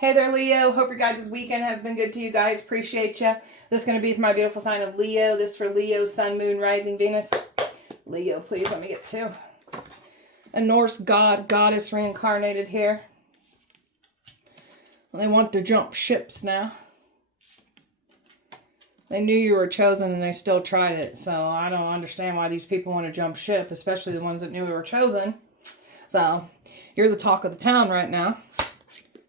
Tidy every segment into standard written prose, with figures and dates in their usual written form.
Hey there, Leo. Hope your guys' weekend has been good to you guys. Appreciate you. This is going to be for my beautiful sign of Leo. This for Leo, Sun, Moon, Rising, Venus. Leo, please let me get two. A Norse god, goddess reincarnated here. They want to jump ships now. They knew you were chosen and they still tried it. So I don't understand why these people want to jump ship, especially the ones that knew we were chosen. So you're the talk of the town right now.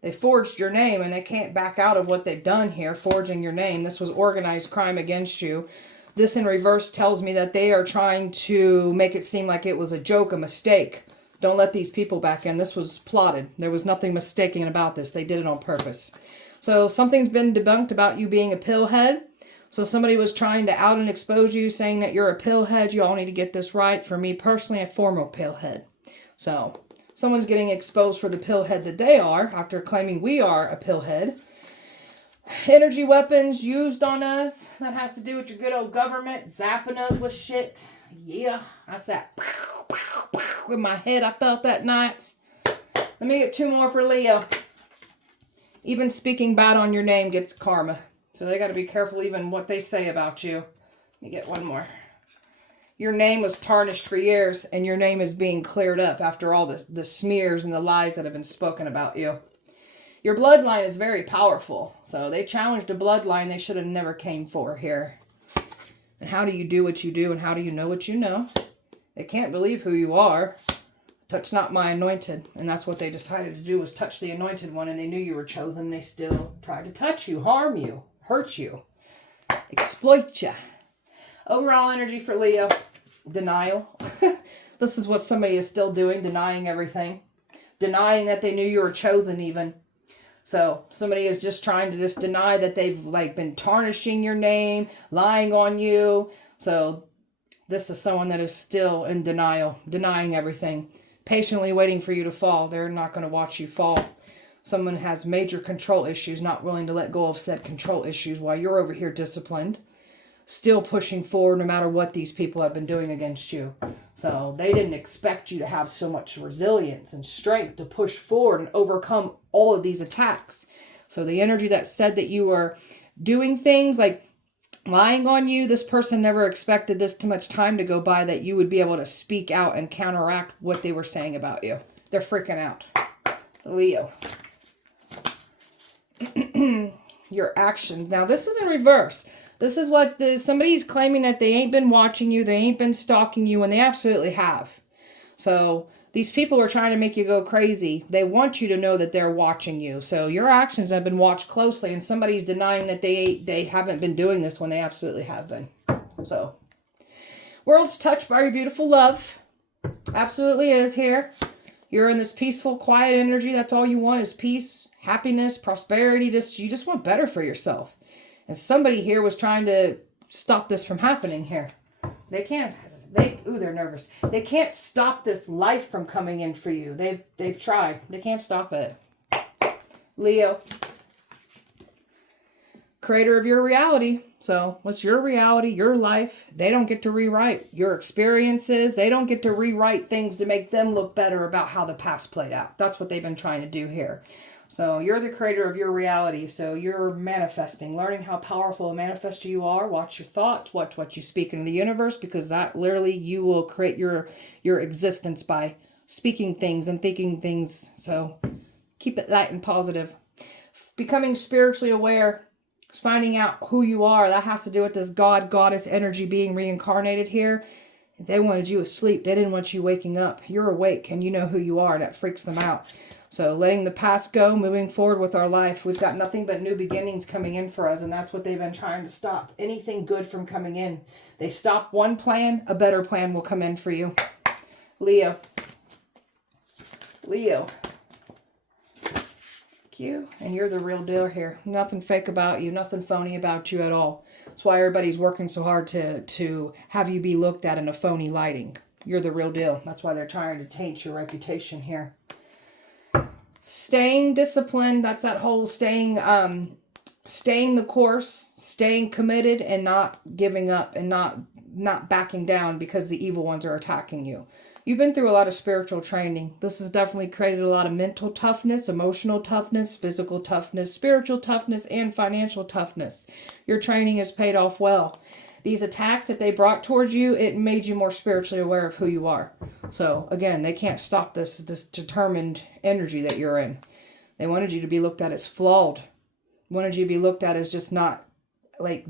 They forged your name and they can't back out of what they've done here, forging your name. This was organized crime against you. This in reverse tells me that they are trying to make it seem like it was a joke, a mistake. Don't let these people back in. This was plotted. There was nothing mistaken about this. They did it on purpose. So something's been debunked about you being a pillhead. So somebody was trying to out and expose you, saying that you're a pillhead. You all need to get this right. For me personally, a former pillhead. So someone's getting exposed for the pillhead that they are after claiming we are a pillhead. Energy weapons used on us. That has to do with your good old government zapping us with shit. Yeah, that's that. With my head, I felt that night. Let me get two more for Leo. Even speaking bad on your name gets karma. So they got to be careful even what they say about you. Let me get one more. Your name was tarnished for years, and your name is being cleared up after all the smears and the lies that have been spoken about you. Your bloodline is very powerful, so they challenged a bloodline they should have never came for here. And how do you do what you do, and how do you know what you know? They can't believe who you are. Touch not my anointed, and that's what they decided to do, was touch the anointed one, and they knew you were chosen. They still tried to touch you, harm you, hurt you, exploit you. Overall energy for Leo. Denial. This is what somebody is still doing, denying everything. Denying that they knew you were chosen even. So somebody is just trying to just deny that they've been tarnishing your name, lying on you. So this is someone that is still in denial, denying everything. Patiently waiting for you to fall. They're not going to watch you fall. Someone has major control issues, not willing to let go of said control issues while you're over here disciplined. Still pushing forward no matter what these people have been doing against you. So they didn't expect you to have so much resilience and strength to push forward and overcome all of these attacks. So the energy that said that you were doing things like lying on you, this person never expected this too much time to go by that you would be able to speak out and counteract what they were saying about you. They're freaking out. Leo. Your actions. Now this is in reverse. This is what somebody's claiming that they ain't been watching you, they ain't been stalking you, and they absolutely have. So these people are trying to make you go crazy. They want you to know that they're watching you. So your actions have been watched closely, and somebody's denying that they haven't been doing this when they absolutely have been. So world's touched by your beautiful love. Absolutely is here. You're in this peaceful, quiet energy. That's all you want is peace, happiness, prosperity. You just want better for yourself. And somebody here was trying to stop this from happening here. They can't. They're nervous. They can't stop this life from coming in for you. They've tried. They can't stop it. Leo. Creator of your reality. So what's your reality, your life? They don't get to rewrite your experiences. They don't get to rewrite things to make them look better about how the past played out. That's what they've been trying to do here. So you're the creator of your reality. So you're manifesting, learning how powerful a manifester you are. Watch your thoughts, watch what you speak into the universe, because that literally you will create your existence by speaking things and thinking things. So keep it light and positive. Becoming spiritually aware, finding out who you are. That has to do with this God, goddess energy being reincarnated here. They wanted you asleep. They didn't want you waking up. You're awake and you know who you are. And that freaks them out. So letting the past go, moving forward with our life. We've got nothing but new beginnings coming in for us. And that's what they've been trying to stop. Anything good from coming in. They stop one plan, a better plan will come in for you. Leo. Leo. You, and you're the real deal here. Nothing fake about you. Nothing phony about you at all. That's why everybody's working so hard to have you be looked at in a phony lighting. You're the real deal. That's why they're trying to taint your reputation here. Staying disciplined. That's that whole staying the course, staying committed, and not giving up, and not backing down because the evil ones are attacking you. You've been through a lot of spiritual training. This has definitely created a lot of mental toughness, emotional toughness, physical toughness, spiritual toughness, and financial toughness. Your training has paid off well. These attacks that they brought towards you, it made you more spiritually aware of who you are. So again, they can't stop this determined energy that you're in. They wanted you to be looked at as flawed. Wanted you to be looked at as just not like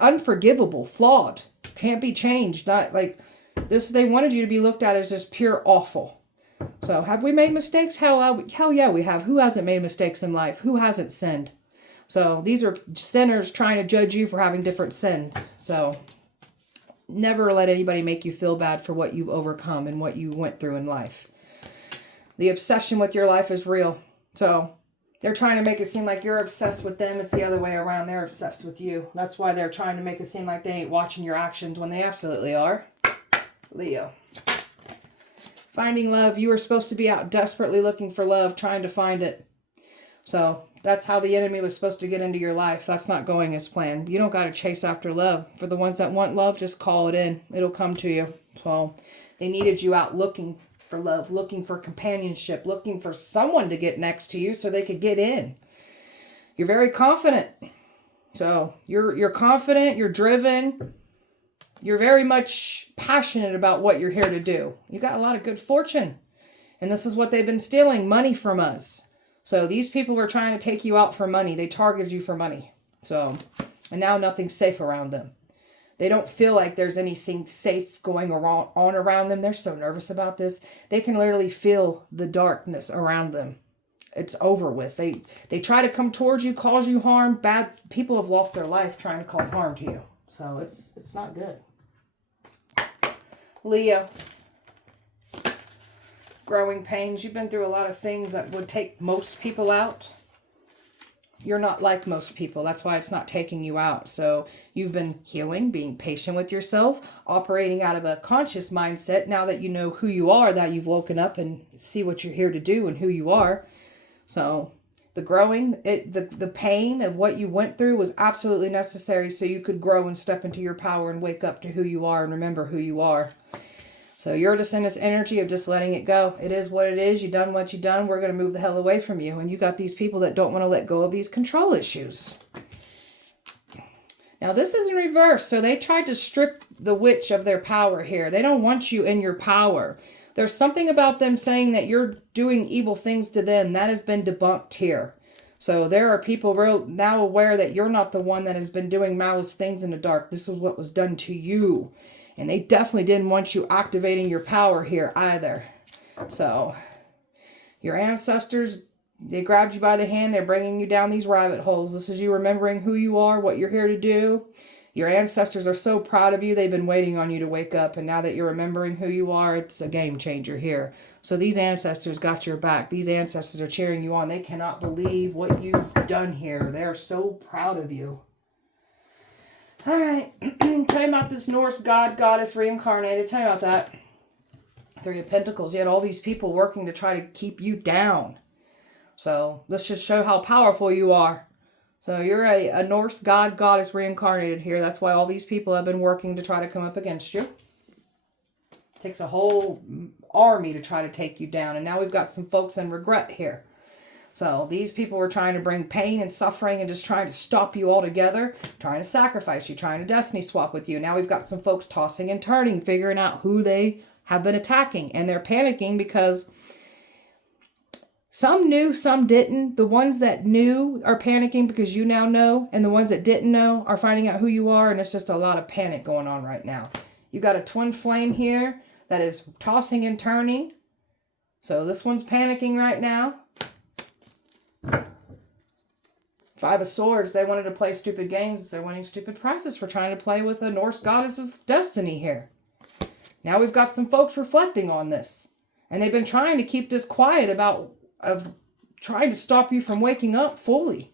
unforgivable, flawed, can't be changed, not like this. They wanted you to be looked at as just pure awful. So have we made mistakes? Hell yeah, we have. Who hasn't made mistakes in life? Who hasn't sinned? So these are sinners trying to judge you for having different sins. So never let anybody make you feel bad for what you've overcome and what you went through in life. The obsession with your life is real. So they're trying to make it seem like you're obsessed with them. It's the other way around. They're obsessed with you. That's why they're trying to make it seem like they ain't watching your actions when they absolutely are. Leo. Finding love. You were supposed to be out desperately looking for love, trying to find it. So that's how the enemy was supposed to get into your life. That's not going as planned. You don't got to chase after love. For the ones that want love, just call it in. It'll come to you. So they needed you out looking for love, looking for companionship, looking for someone to get next to you so they could get in. You're very confident. So you're confident, you're driven, you're very much passionate about what you're here to do. You got a lot of good fortune. And this is what they've been stealing, money from us. So these people were trying to take you out for money. They targeted you for money. So, and now nothing's safe around them. They don't feel like there's anything safe going on around them. They're so nervous about this. They can literally feel the darkness around them. It's over with. They try to come towards you, cause you harm. Bad people have lost their life trying to cause harm to you. So it's not good. Leo. Growing pains. You've been through a lot of things that would take most people out. You're not like most people. That's why it's not taking you out. So you've been healing, being patient with yourself, operating out of a conscious mindset. Now that you know who you are, that you've woken up and see what you're here to do and who you are. So the growing, the pain of what you went through was absolutely necessary so you could grow and step into your power and wake up to who you are and remember who you are. So you're just in this energy of just letting it go. It is what it is. You done what you done. We're going to move the hell away from you. And you got these people that don't want to let go of these control issues. Now this is in reverse. So they tried to strip the witch of their power here. They don't want you in your power. There's something about them saying that you're doing evil things to them. That has been debunked here. So there are people now aware that you're not the one that has been doing malice things in the dark. This is what was done to you. And they definitely didn't want you activating your power here either. So, your ancestors, they grabbed you by the hand. They're bringing you down these rabbit holes. This is you remembering who you are, what you're here to do. Your ancestors are so proud of you. They've been waiting on you to wake up. And now that you're remembering who you are, it's a game changer here. So these ancestors got your back. These ancestors are cheering you on. They cannot believe what you've done here. They're so proud of you. All right, tell me about this Norse god, goddess, reincarnated. Tell me about that. Three of Pentacles. You had all these people working to try to keep you down. So let's just show how powerful you are. So you're a Norse god, goddess, reincarnated here. That's why all these people have been working to try to come up against you. It takes a whole army to try to take you down. And now we've got some folks in regret here. So these people were trying to bring pain and suffering and just trying to stop you altogether, trying to sacrifice you, trying to destiny swap with you. Now we've got some folks tossing and turning, figuring out who they have been attacking. And they're panicking because some knew, some didn't. The ones that knew are panicking because you now know. And the ones that didn't know are finding out who you are. And it's just a lot of panic going on right now. You got a twin flame here that is tossing and turning. So this one's panicking right now. Five of Swords, they wanted to play stupid games. They're winning stupid prizes for trying to play with a Norse goddess's destiny here. Now we've got some folks reflecting on this. And they've been trying to keep this quiet of trying to stop you from waking up fully.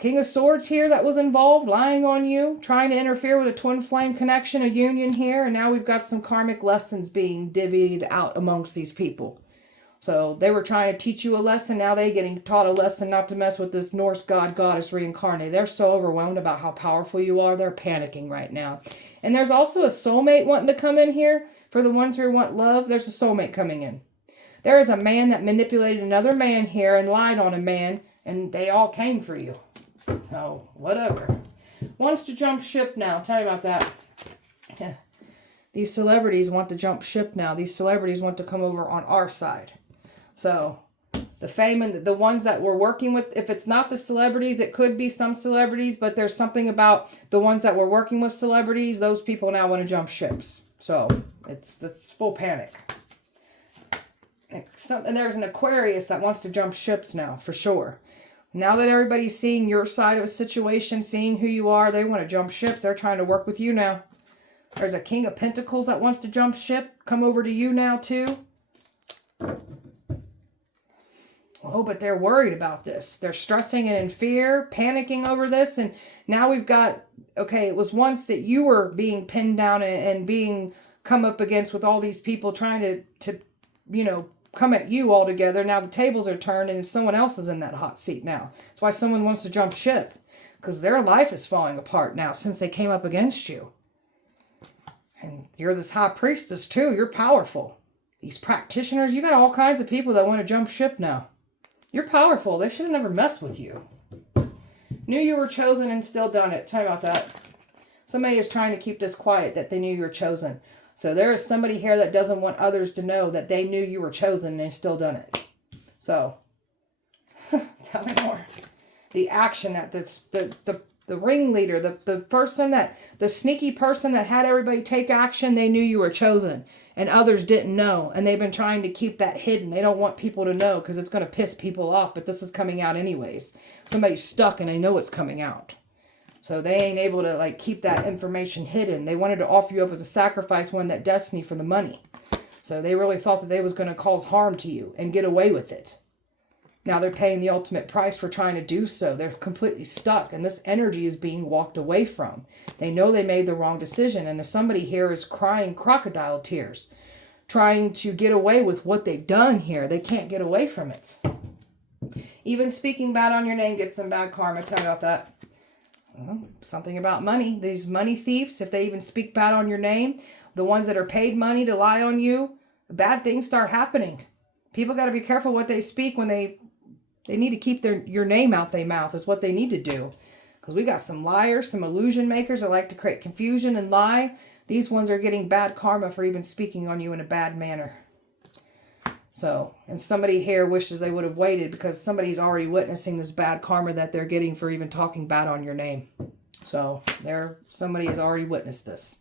King of Swords here that was involved, lying on you, trying to interfere with a twin flame connection, a union here. And now we've got some karmic lessons being divvied out amongst these people. So they were trying to teach you a lesson. Now they're getting taught a lesson not to mess with this Norse god, goddess reincarnated. They're so overwhelmed about how powerful you are. They're panicking right now. And there's also a soulmate wanting to come in here. For the ones who want love, there's a soulmate coming in. There is a man that manipulated another man here and lied on a man. And they all came for you. So, whatever. Wants to jump ship now. Tell you about that. Yeah. These celebrities want to jump ship now. These celebrities want to come over on our side. So, the fame and the ones that we're working with, if it's not the celebrities, it could be some celebrities, but there's something about the ones that we're working with celebrities, those people now want to jump ships. So, it's full panic. And there's an Aquarius that wants to jump ships now, for sure. Now that everybody's seeing your side of a situation, seeing who you are, they want to jump ships. They're trying to work with you now. There's a King of Pentacles that wants to jump ship, come over to you now too. Oh, but they're worried about this. They're stressing and in fear, panicking over this. And now we've got, okay, it was once that you were being pinned down and being come up against with all these people trying to you know, come at you all together. Now the tables are turned and someone else is in that hot seat now. That's why someone wants to jump ship. Because their life is falling apart now since they came up against you. And you're this high priestess too. You're powerful. These practitioners, you got all kinds of people that want to jump ship now. You're powerful. They should have never messed with you. Knew you were chosen and still done it. Tell me about that. Somebody is trying to keep this quiet, that they knew you were chosen. So there is somebody here that doesn't want others to know that they knew you were chosen and they still done it. So, tell me more. The action that the ringleader, the person that, the sneaky person that had everybody take action, they knew you were chosen. And others didn't know. And they've been trying to keep that hidden. They don't want people to know because it's going to piss people off. But this is coming out anyways. Somebody's stuck and they know it's coming out. So they ain't able to like keep that information hidden. They wanted to offer you up as a sacrifice, won that destiny for the money. So they really thought that they was going to cause harm to you and get away with it. Now they're paying the ultimate price for trying to do so. They're completely stuck and this energy is being walked away from. They know they made the wrong decision and somebody here is crying crocodile tears, trying to get away with what they've done here. They can't get away from it. Even speaking bad on your name gets them bad karma. Tell me about that. Something about money. These money thieves, if they even speak bad on your name, the ones that are paid money to lie on you, bad things start happening. People got to be careful what they speak when they need to keep your name out their mouth is what they need to do. Because we got some liars, some illusion makers that like to create confusion and lie. These ones are getting bad karma for even speaking on you in a bad manner. So, and somebody here wishes they would have waited because somebody's already witnessing this bad karma that they're getting for even talking bad on your name. So, somebody has already witnessed this.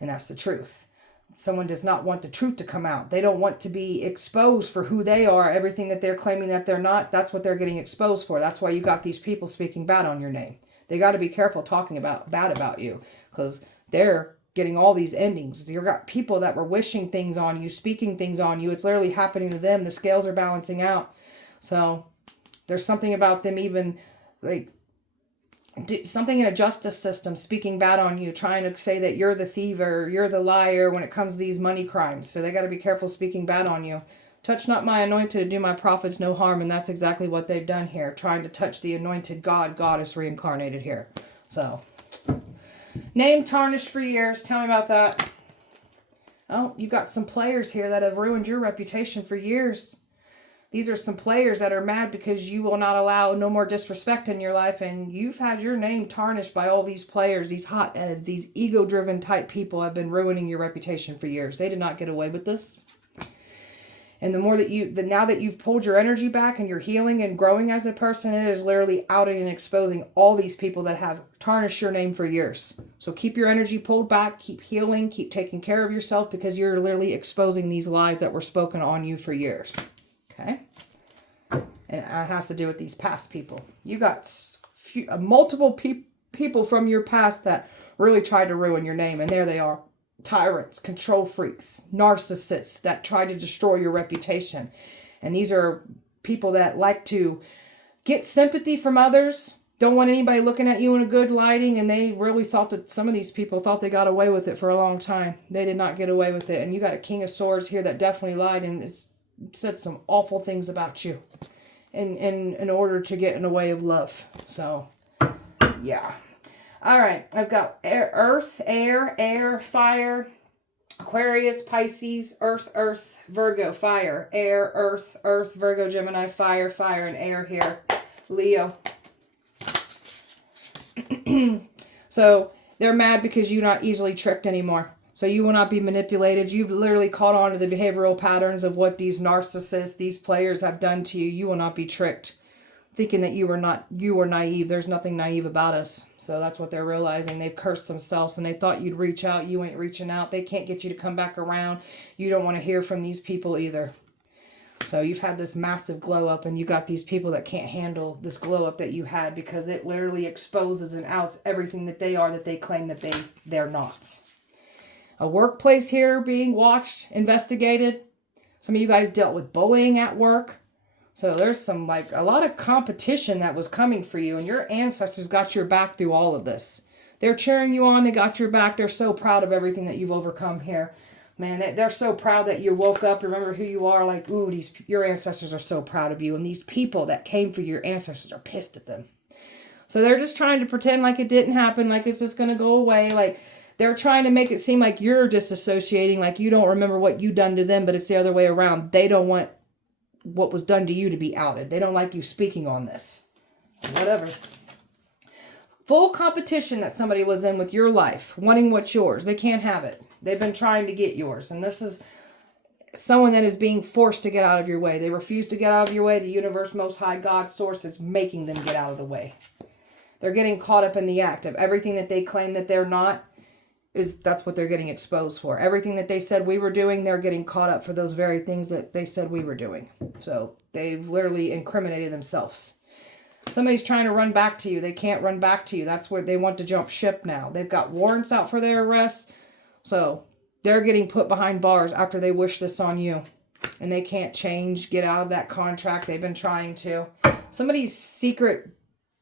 And that's the truth. Someone does not want the truth to come out. They don't want to be exposed for who they are. Everything that they're claiming that they're not, that's what they're getting exposed for. That's why you got these people speaking bad on your name. They got to be careful talking bad about you because they're getting all these endings. You got people that were wishing things on you, speaking things on you. It's literally happening to them. The scales are balancing out. So there's something about them even like something in a justice system speaking bad on you, trying to say that you're the thief or you're the liar when it comes to these money crimes. So they got to be careful speaking bad on you. Touch not my anointed and do my prophets no harm. And that's exactly what they've done here. Trying to touch the anointed God, goddess reincarnated here. So name tarnished for years. Tell me about that. Oh, you got some players here that have ruined your reputation for years. These are some players that are mad because you will not allow no more disrespect in your life. And you've had your name tarnished by all these players. These hotheads, these ego-driven type people have been ruining your reputation for years. They did not get away with this. And the more that now that you've pulled your energy back and you're healing and growing as a person, it is literally outing and exposing all these people that have tarnished your name for years. So keep your energy pulled back, keep healing, keep taking care of yourself because you're literally exposing these lies that were spoken on you for years. Okay? And it has to do with these past people. You got multiple people from your past that really tried to ruin your name, and there they are. Tyrants, control freaks, narcissists that try to destroy your reputation. And these are people that like to get sympathy from others, don't want anybody looking at you in a good lighting, and they really thought that some of these people thought they got away with it for a long time. They did not get away with it. And you got a King of Swords here that definitely lied and is said some awful things about you in order to get in the way of love. So, yeah. All right. I've got earth, air, fire, Aquarius, Pisces, earth, Virgo, fire, air, earth, Virgo, Gemini, fire, and air here. Leo. So they're mad because you're not easily tricked anymore. So you will not be manipulated. You've literally caught on to the behavioral patterns of what these narcissists, these players have done to you. You will not be tricked, thinking that you were naive. There's nothing naive about us. So that's what they're realizing. They've cursed themselves and they thought you'd reach out. You ain't reaching out. They can't get you to come back around. You don't want to hear from these people either. So you've had this massive glow up and you got these people that can't handle this glow up that you had, because it literally exposes and outs everything that they are that they claim that they're not. A workplace here being watched, investigated. Some of you guys dealt with bullying at work. So there's a lot of competition that was coming for you, and your ancestors got your back through all of this. They're cheering you on. They got your back. They're so proud of everything that you've overcome here. Man, they're so proud that you woke up, remember who you are, like, ooh, your ancestors are so proud of you. And these people that came for your ancestors are pissed at them. So they're just trying to pretend like it didn't happen, like it's just going to go away. Like, they're trying to make it seem like you're disassociating, like you don't remember what you done to them, but it's the other way around. They don't want what was done to you to be outed. They don't like you speaking on this. Whatever. Full competition that somebody was in with your life, wanting what's yours. They can't have it. They've been trying to get yours. And this is someone that is being forced to get out of your way. They refuse to get out of your way. The universe, most high, God, source is making them get out of the way. They're getting caught up in the act of everything that they claim that they're not. That's what they're getting exposed for. Everything that they said we were doing, they're getting caught up for those very things that they said we were doing. So they've literally incriminated themselves. Somebody's trying to run back to you. They can't run back to you. That's where they want to jump ship now. They've got warrants out for their arrests. So they're getting put behind bars after they wish this on you. And they can't get out of that contract. They've been trying to. Somebody's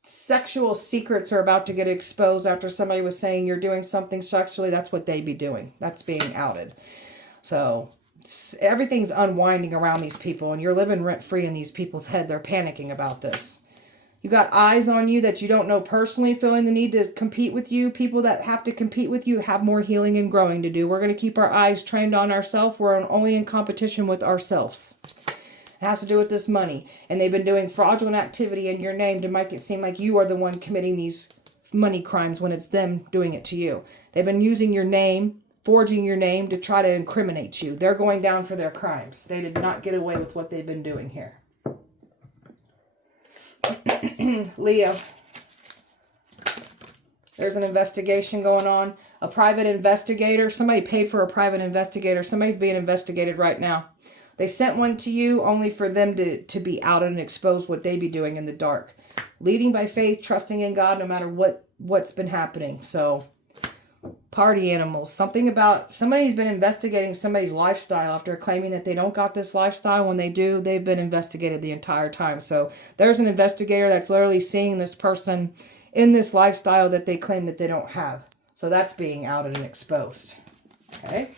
sexual secrets are about to get exposed after somebody was saying you're doing something sexually. That's what they be doing. That's being outed. So everything's unwinding around these people, and you're living rent-free in these people's head. They're panicking about this. You got eyes on you that you don't know personally, feeling the need to compete with you. People that have to compete with you have more healing and growing to do. We're going to keep our eyes trained on ourselves. We're only in competition with ourselves. It has to do with this money. And they've been doing fraudulent activity in your name to make it seem like you are the one committing these money crimes when it's them doing it to you. They've been using your name, forging your name to try to incriminate you. They're going down for their crimes. They did not get away with what they've been doing here. Leo. There's an investigation going on. A private investigator. Somebody paid for a private investigator. Somebody's being investigated right now. They sent one to you only for them to be outed and expose what they be doing in the dark. Leading by faith, trusting in God no matter what's been happening. So, party animals. Something about somebody's been investigating somebody's lifestyle after claiming that they don't got this lifestyle. When they do, they've been investigated the entire time. So there's an investigator that's literally seeing this person in this lifestyle that they claim that they don't have. So that's being outed and exposed. Okay.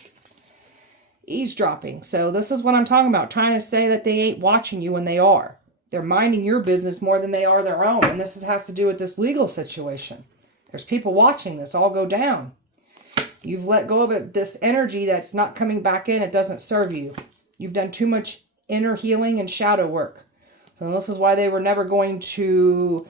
Eavesdropping. So this is what I'm talking about. Trying to say that they ain't watching you when they are. They're minding your business more than they are their own. And this has to do with this legal situation. There's people watching this all go down. You've let go of it. This energy that's not coming back in, it doesn't serve you. You've done too much inner healing and shadow work. So this is why they were never going to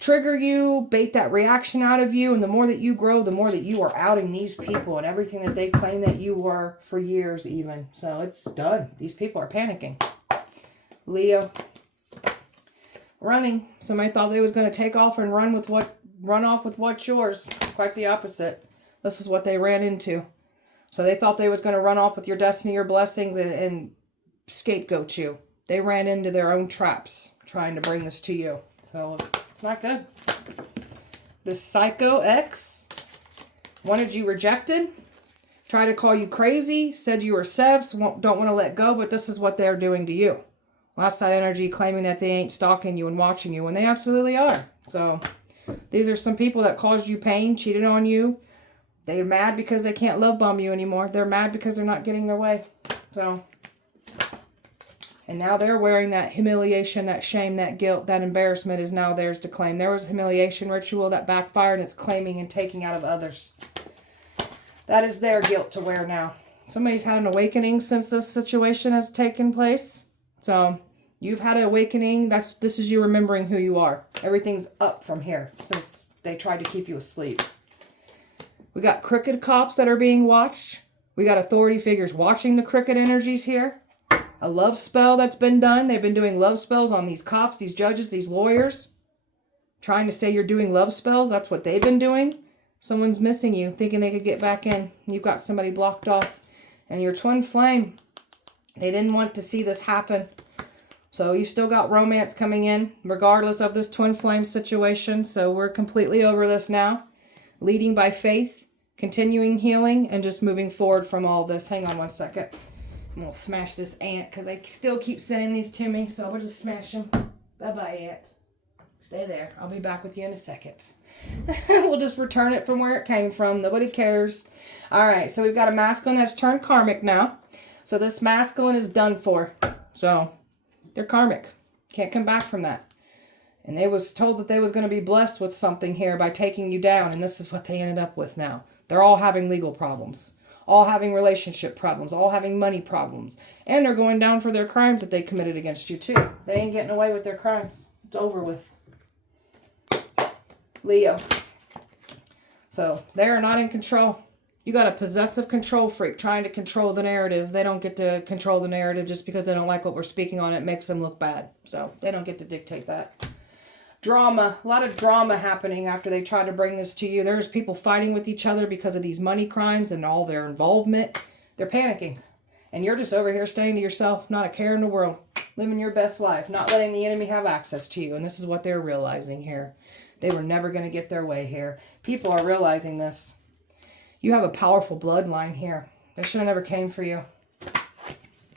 trigger you, bait that reaction out of you. And the more that you grow, the more that you are outing these people and everything that they claim that you were for years even. So it's done. These people are panicking. Leo. Running. Somebody thought they was going to take off and run off with what's yours. Quite the opposite. This is what they ran into. So they thought they was going to run off with your destiny, your blessings, and scapegoat you. They ran into their own traps trying to bring this to you. So it's not good. This psycho ex wanted you rejected, tried to call you crazy, said you were sebs, don't want to let go, but this is what they're doing to you. Well, that's that energy claiming that they ain't stalking you and watching you when they absolutely are. So these are some people that caused you pain, cheated on you. They're mad because they can't love bomb you anymore. They're mad because they're not getting their way. So And now they're wearing that humiliation, that shame, that guilt, that embarrassment is now theirs to claim. There was a humiliation ritual that backfired, and it's claiming and taking out of others. That is their guilt to wear now. Somebody's had an awakening since this situation has taken place. So you've had an awakening. This is you remembering who you are. Everything's up from here since they tried to keep you asleep. We got crooked cops that are being watched. We got authority figures watching the crooked energies here. A love spell that's been done. They've been doing love spells on these cops, these judges, these lawyers. Trying to say you're doing love spells. That's what they've been doing. Someone's missing you, thinking they could get back in. You've got somebody blocked off. And your twin flame, they didn't want to see this happen. So you still got romance coming in, regardless of this twin flame situation. So we're completely over this now. Leading by faith, continuing healing, and just moving forward from all this. Hang on one second. I'm going to smash this ant because they still keep sending these to me. So we'll just smash them. Bye-bye, ant. Stay there. I'll be back with you in a second. We'll just return it from where it came from. Nobody cares. All right. So we've got a masculine that's turned karmic now. So this masculine is done for. So they're karmic. Can't come back from that. And they was told that they was going to be blessed with something here by taking you down. And this is what they ended up with now. They're all having legal problems. All having relationship problems, all having money problems. And they're going down for their crimes that they committed against you too. They ain't getting away with their crimes. It's over with. Leo. So they're not in control. You got a possessive control freak trying to control the narrative. They don't get to control the narrative just because they don't like what we're speaking on. It makes them look bad. So they don't get to dictate that. Drama, a lot of drama happening after they try to bring this to you. There's people fighting with each other because of these money crimes and all their involvement. They're panicking. And you're just over here staying to yourself, not a care in the world. Living your best life, not letting the enemy have access to you. And this is what they're realizing here. They were never going to get their way here. People are realizing this. You have a powerful bloodline here. They should have never came for you.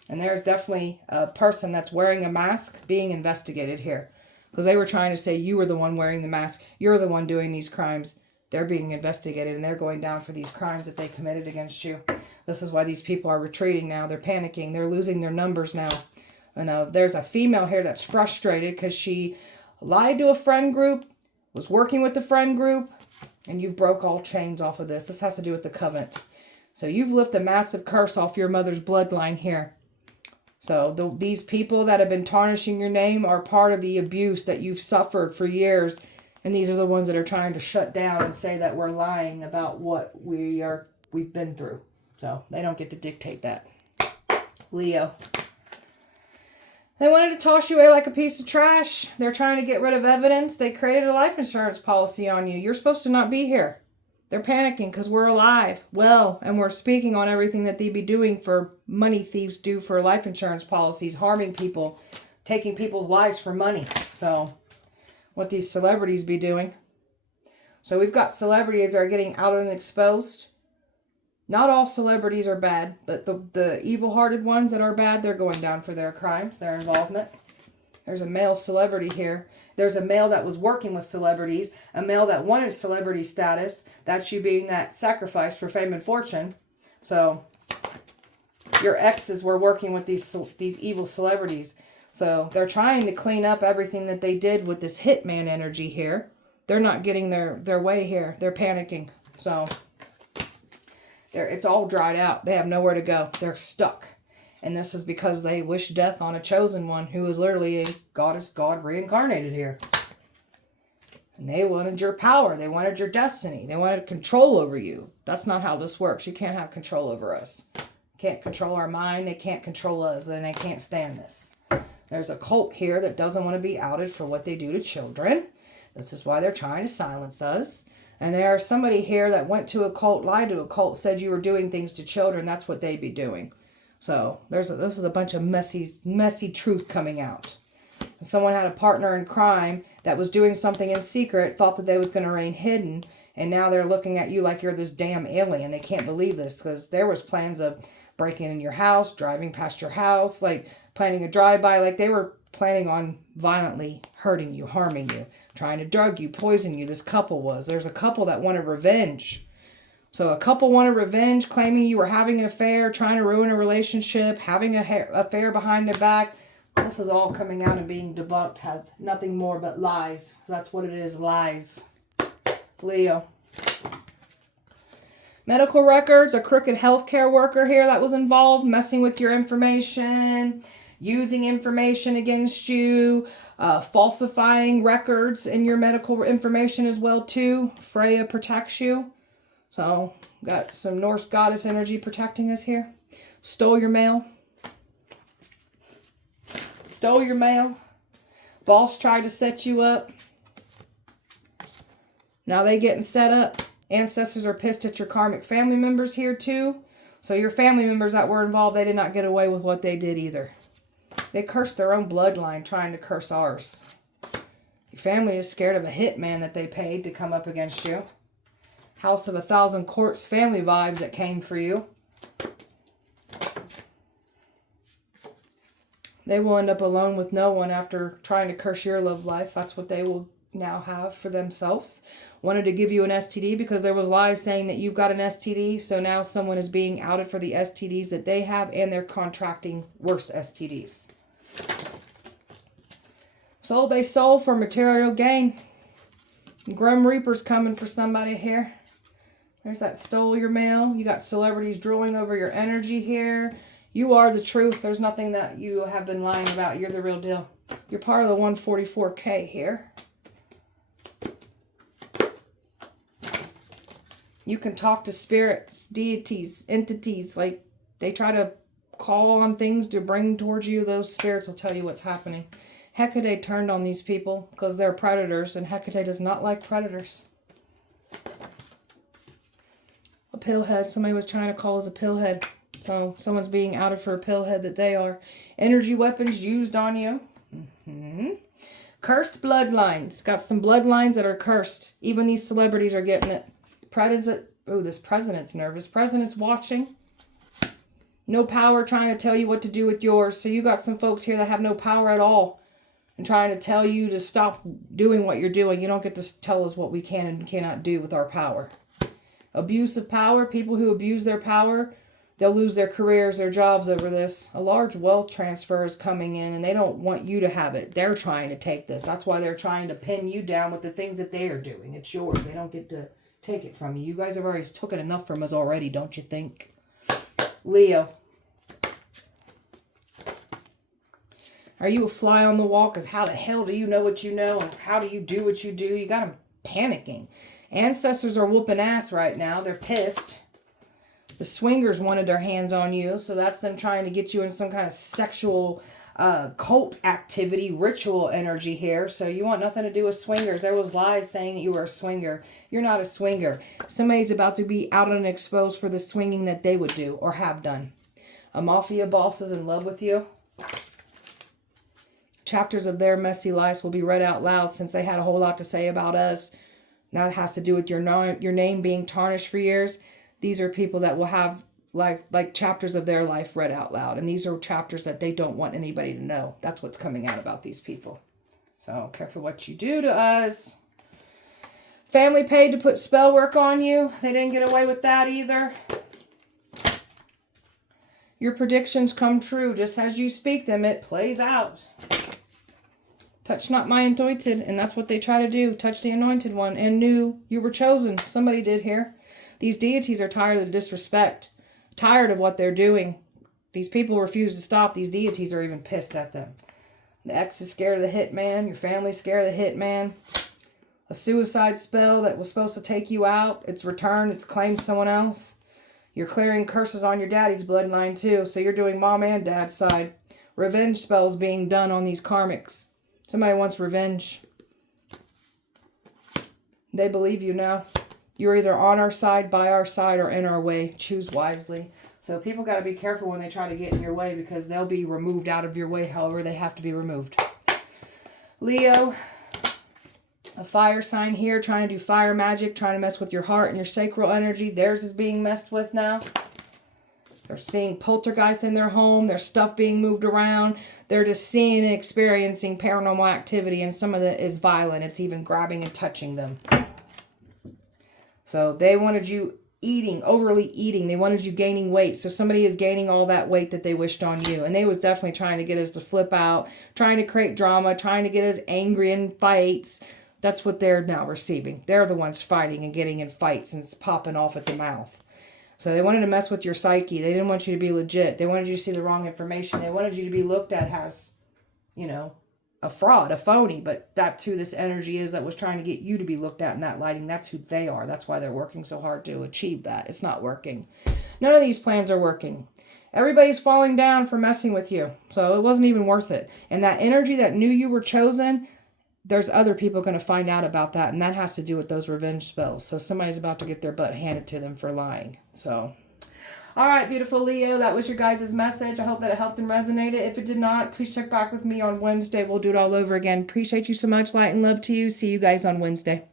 And there's definitely a person that's wearing a mask being investigated here. Because they were trying to say you were the one wearing the mask. You're the one doing these crimes. They're being investigated and they're going down for these crimes that they committed against you. This is why these people are retreating now. They're panicking. They're losing their numbers now. And there's a female here that's frustrated because she lied to a friend group, was working with the friend group, and you've broke all chains off of this. This has to do with the covenant. So you've lifted a massive curse off your mother's bloodline here. So these people that have been tarnishing your name are part of the abuse that you've suffered for years. And these are the ones that are trying to shut down and say that we're lying about what we've been through. So they don't get to dictate that. Leo. They wanted to toss you away like a piece of trash. They're trying to get rid of evidence. They created a life insurance policy on you. You're supposed to not be here. They're panicking because we're alive. Well, and we're speaking on everything that they be doing for money thieves do for life insurance policies, harming people, taking people's lives for money. So what these celebrities be doing. So we've got celebrities that are getting out and exposed. Not all celebrities are bad, but the evil-hearted ones that are bad, they're going down for their crimes, their involvement. There's a male celebrity here. There's a male that was working with celebrities. A male that wanted celebrity status. That's you being that sacrifice for fame and fortune. So your exes were working with these evil celebrities. So they're trying to clean up everything that they did with this hitman energy here. They're not getting their way here. They're panicking. So it's all dried out. They have nowhere to go. They're stuck. And this is because they wish death on a chosen one who is literally a goddess, God reincarnated here. And they wanted your power. They wanted your destiny. They wanted control over you. That's not how this works. You can't have control over us. You can't control our mind. They can't control us. And they can't stand this. There's a cult here that doesn't want to be outed for what they do to children. This is why they're trying to silence us. And there's somebody here that went to a cult, lied to a cult, said you were doing things to children. That's what they be doing. So this is a bunch of messy truth coming out. Someone had a partner in crime that was doing something in secret, thought that they was going to remain hidden, and now they're looking at you like you're this damn alien. They can't believe this because there was plans of breaking in your house, driving past your house, like planning a drive-by, like they were planning on violently hurting you, harming you, trying to drug you, poison you. This couple was. There's a couple that wanted revenge. So a couple wanted revenge, claiming you were having an affair, trying to ruin a relationship, having an affair behind their back. This is all coming out and being debunked. Has nothing more but lies. That's what it is, lies. Leo. Medical records, a crooked healthcare worker here that was involved, messing with your information, using information against you, falsifying records in your medical information as well too. Freya protects you. So, got some Norse goddess energy protecting us here. Stole your mail. Stole your mail. Boss tried to set you up. Now they getting set up. Ancestors are pissed at your karmic family members here too. So your family members that were involved, they did not get away with what they did either. They cursed their own bloodline trying to curse ours. Your family is scared of a hitman that they paid to come up against you. House of 1,000 Courts family vibes that came for you. They will end up alone with no one after trying to curse your love life. That's what they will now have for themselves. Wanted to give you an STD because there was lies saying that you've got an STD. So now someone is being outed for the STDs that they have, and they're contracting worse STDs. Sold they soul for material gain. Grim Reaper's coming for somebody here. There's that stole your mail. You got celebrities drooling over your energy here. You are the truth. There's nothing that you have been lying about. You're the real deal. You're part of the 144K here. You can talk to spirits, deities, entities. Like, they try to call on things to bring towards you. Those spirits will tell you what's happening. Hecate turned on these people because they're predators, and Hecate does not like predators. A pillhead. Somebody was trying to call us a pillhead. So someone's being outed for a pillhead that they are. Energy weapons used on you. Cursed bloodlines. Got some bloodlines that are cursed. Even these celebrities are getting it. Oh, this president's nervous. President's watching. No power, trying to tell you what to do with yours. So you got some folks here that have no power at all and trying to tell you to stop doing what you're doing. You don't get to tell us what we can and cannot do with our power. Abuse of power. People who abuse their power, they'll lose their careers, their jobs over this. A large wealth transfer is coming in, and they don't want you to have it. They're trying to take this. That's why they're trying to pin you down with the things that they are doing. It's yours. They don't get to take it from you. You guys have already taken enough from us already, don't you think? Leo. Are you a fly on the wall? Because how the hell do you know what you know? And how do you do what you do? You got them panicking. Ancestors are whooping ass right now. They're pissed. The swingers wanted their hands on you. So that's them trying to get you in some kind of sexual cult activity, ritual energy here. So you want nothing to do with swingers. There was lies saying that you were a swinger. You're not a swinger. Somebody's about to be out and exposed for the swinging that they would do or have done. A mafia boss is in love with you. Chapters of their messy lives will be read out loud since they had a whole lot to say about us. Now it has to do with your name being tarnished for years. These are people that will have like chapters of their life read out loud. And these are chapters that they don't want anybody to know. That's what's coming out about these people. So careful what you do to us. Family paid to put spell work on you. They didn't get away with that either. Your predictions come true. Just as you speak them, it plays out. Touch not my anointed. And that's what they try to do. Touch the anointed one and knew you were chosen. Somebody did here. These deities are tired of the disrespect. Tired of what they're doing. These people refuse to stop. These deities are even pissed at them. The ex is scared of the hitman. Your family's scared of the hitman. A suicide spell that was supposed to take you out. It's returned. It's claimed someone else. You're clearing curses on your daddy's bloodline too. So you're doing mom and dad's side. Revenge spells being done on these karmics. Somebody wants revenge. They believe you now. You're either on our side, by our side, or in our way. Choose wisely. So people got to be careful when they try to get in your way because they'll be removed out of your way however they have to be removed. Leo. A fire sign here trying to do fire magic, trying to mess with your heart and your sacral energy. Theirs is being messed with now. They're seeing poltergeists in their home. There's stuff being moved around. They're just seeing and experiencing paranormal activity, and some of it is violent. It's even grabbing and touching them. So they wanted you eating, overly eating. They wanted you gaining weight. So somebody is gaining all that weight that they wished on you. And they was definitely trying to get us to flip out, trying to create drama, trying to get us angry in fights. That's what they're now receiving. They're the ones fighting and getting in fights and it's popping off at the mouth. So they wanted to mess with your psyche. They didn't want you to be legit. They wanted you to see the wrong information. They wanted you to be looked at as, you know, a fraud, a phony. But that's who this energy is that was trying to get you to be looked at in that lighting. That's who they are. That's why they're working so hard to achieve that. It's not working. None of these plans are working. Everybody's falling down for messing with you. So it wasn't even worth it. And that energy that knew you were chosen, there's other people going to find out about that, and that has to do with those revenge spells. So somebody's about to get their butt handed to them for lying. So, all right, beautiful Leo, that was your guys' message. I hope that it helped and resonated. If it did not, please check back with me on Wednesday. We'll do it all over again. Appreciate you so much. Light and love to you. See you guys on Wednesday.